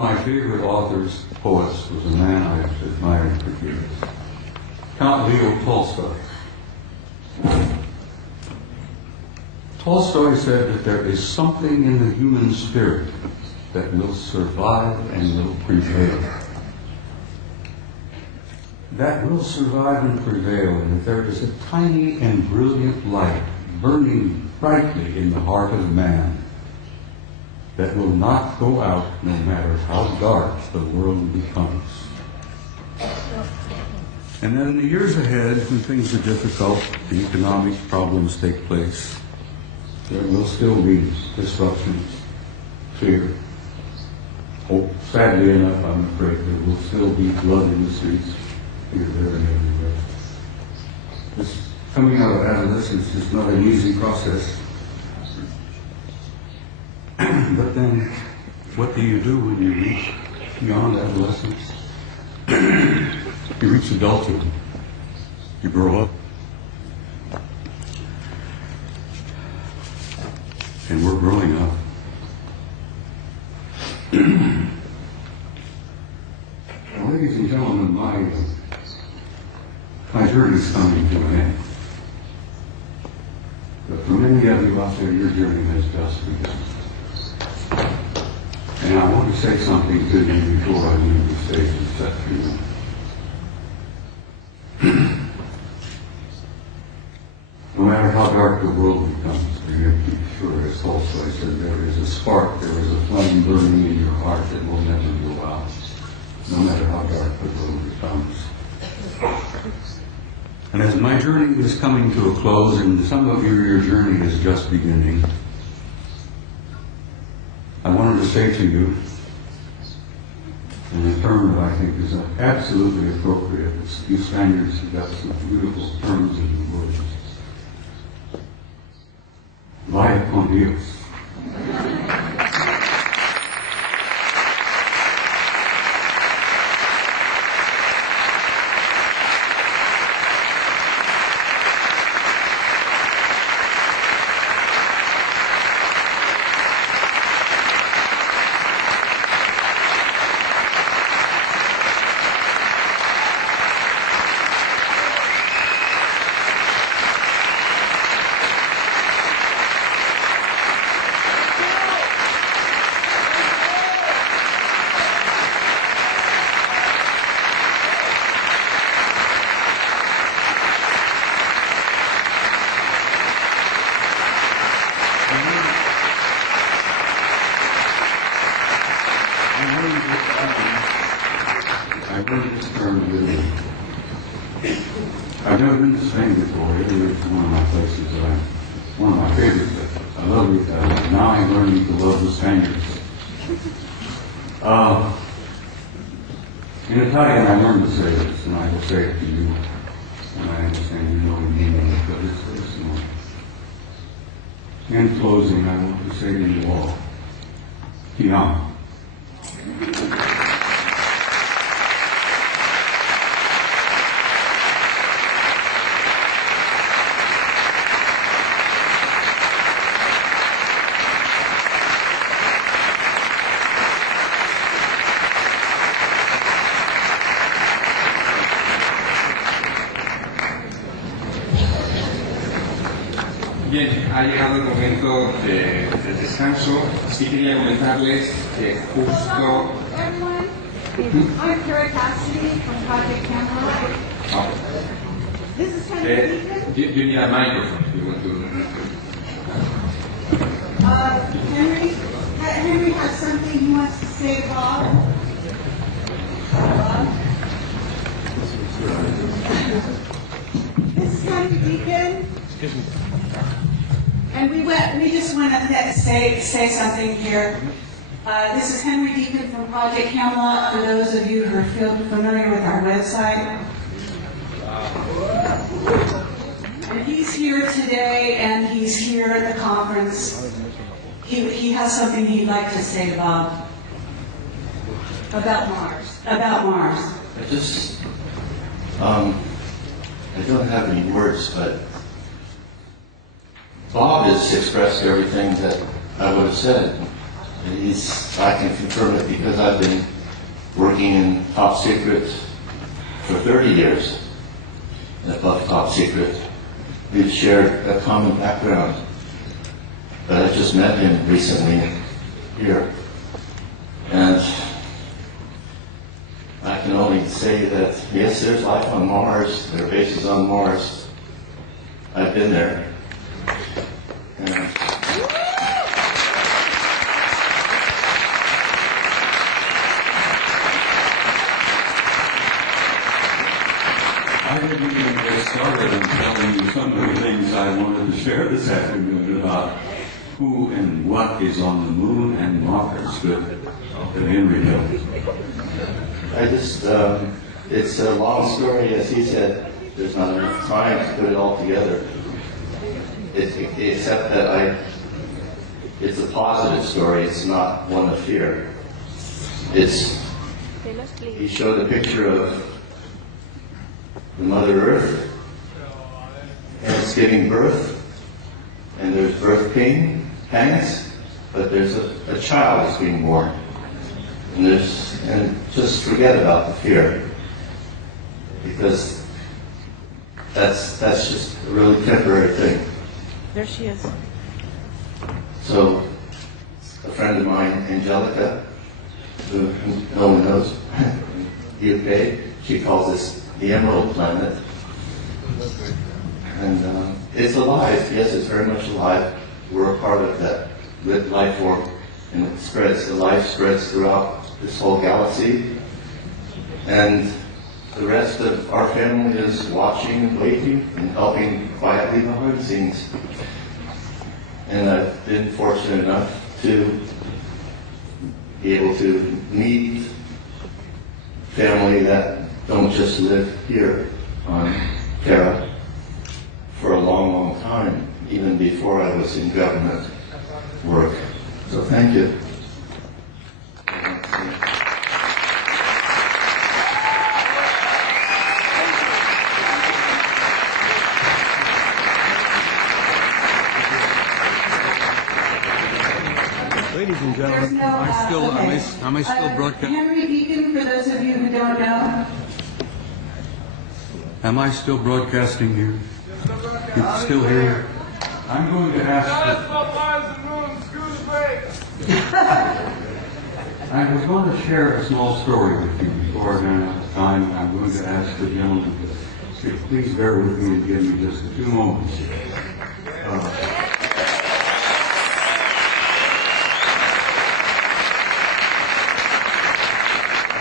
My favorite authors, poets, was a man I've admired for years, Count Leo Tolstoy. Tolstoy said that there is something in the human spirit that will survive and will prevail. That will survive and prevail, and that there is a tiny and brilliant light burning brightly in the heart of man that will not go out no matter how dark the world becomes. And then in the years ahead, when things are difficult, the economic problems take place, there will still be disruptions, fear. Oh, sadly enough, I'm afraid there will still be blood in the streets, here, there, and everywhere. This coming out of adolescence is not an easy process. But then, what do you do when you reach beyond adolescence? You reach adulthood. You grow up. And we're growing up. Well, ladies and gentlemen, my journey's coming to an end. But for many of you out there, your journey has just begun. And I want to say something to you before I leave the stage and set you. No matter how dark the world becomes, you have to be sure, as Tolstoy said, there is a spark, there is a flame burning in your heart that will never go out, no matter how dark the world becomes. And as my journey is coming to a close, and some of you, your journey is just beginning, I wanted to say to you, in a term that I think is absolutely appropriate, you Spaniards have got some beautiful terms in the words. Vaya con Dios. I've never been to Spain before. Italy is one of my places one of my favorite places. I love it. Now I'm learning to love the Spaniards. In Italian, I learned to say this, and I will say it to you when I understand you know the meaning, but it's very small. In closing, I want to say to you all, Ti amo. Bien, ha llegado el momento del descanso. Sí quería comentarles que justo... I'm Carrie Cassidy from Project Camera. This is Henry Deacon. You need a microphone if you want to... Henry has something he wants to say to Bob. This is Henry Deacon. And we just want to say something here. This is Henry Deacon from Project Camelot, for those of you who are familiar with our website. And he's here today, and he's here at the conference. He has something he'd like to say, Bob, about Mars. About Mars. I don't have any words, but Bob has expressed everything that I would have said. And I can confirm it because I've been working in top secret for 30 years, and above top secret. We've shared a common background, but I just met him recently here. And I can only say that, yes, there's life on Mars, there are bases on Mars. I've been there. And I didn't even get started on telling you some of the things I wanted to share this afternoon about who and what is on the moon and Mars that Henry knows. It's a long story, as he said. There's not enough time to put it all together. Except that it's a positive story. It's not one of fear. He showed a picture of the Mother Earth, and it's giving birth, and there's birth pangs, but there's a child that's being born. And just forget about the fear, because that's just a really temporary thing. There she is. So, a friend of mine, Angelica, who no one knows, UK, she calls this the Emerald Planet. And it's alive. Yes, it's very much alive. We're a part of that life form, and it spreads. The life spreads throughout this whole galaxy. And the rest of our family is watching and waiting and helping quietly behind the scenes. And I've been fortunate enough to be able to meet family that don't just live here on Terra for a long, long time, even before I was in government work. So thank you. Ladies and There's gentlemen, no, am I still broadcasting? Henry Deacon, for those of you who don't know. Am I still broadcasting here? It's still here. I'm going to ask. I was going to share a small story with you before I ran out of time. I'm going to ask the gentleman to please bear with me and give me just a few moments.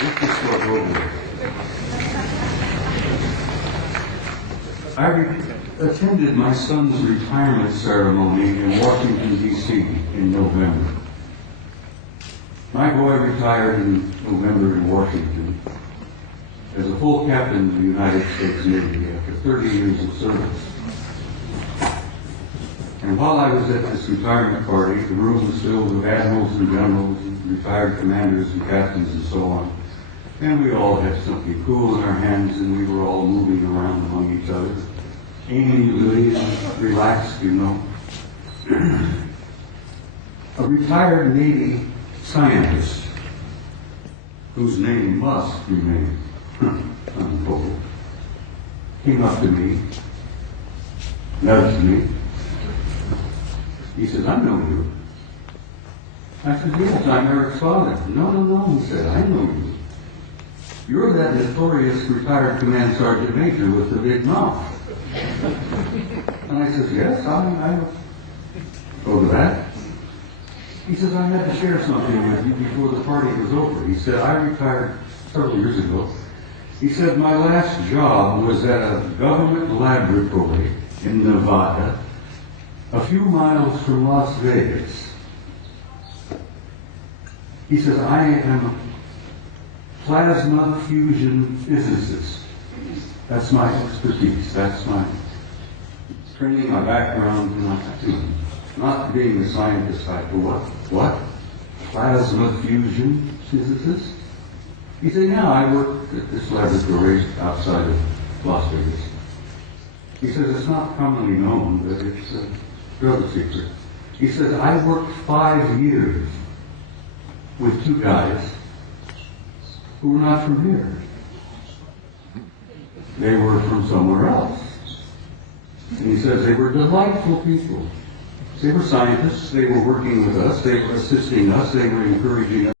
This is for over. I attended my son's retirement ceremony in Washington, D.C. in November. My boy retired in November in Washington as a full captain of the United States Navy after 30 years of service. And while I was at this retirement party, the room was filled with admirals and generals, and retired commanders and captains and so on. And we all had something cool in our hands, and we were all moving around among each other, aimlessly and relaxed, you know. A retired Navy scientist, whose name must remain unquote, came up to me, nudged me. He says, "I know you." I said, "Yes, I'm Eric's father." No, he said, "I know you. You're that notorious retired command sergeant major with the big mouth." And I said, "Yes, I go to that." He says, "I had to share something with you before the party was over." He said, "I retired several years ago." He said, "My last job was at a government laboratory in Nevada, a few miles from Las Vegas." He says, "I am a plasma fusion physicist. That's my expertise. That's my training, my background, not being a scientist. I go, what? Plasma fusion physicist?" He said, "Yeah, I work at this laboratory outside of Las Vegas." He says, "It's not commonly known, but it's a drug secret." He says, "I worked 5 years with two guys who were not from here. They were from somewhere else. And he says they were delightful people. They were scientists, they were working with us, they were assisting us, they were encouraging us.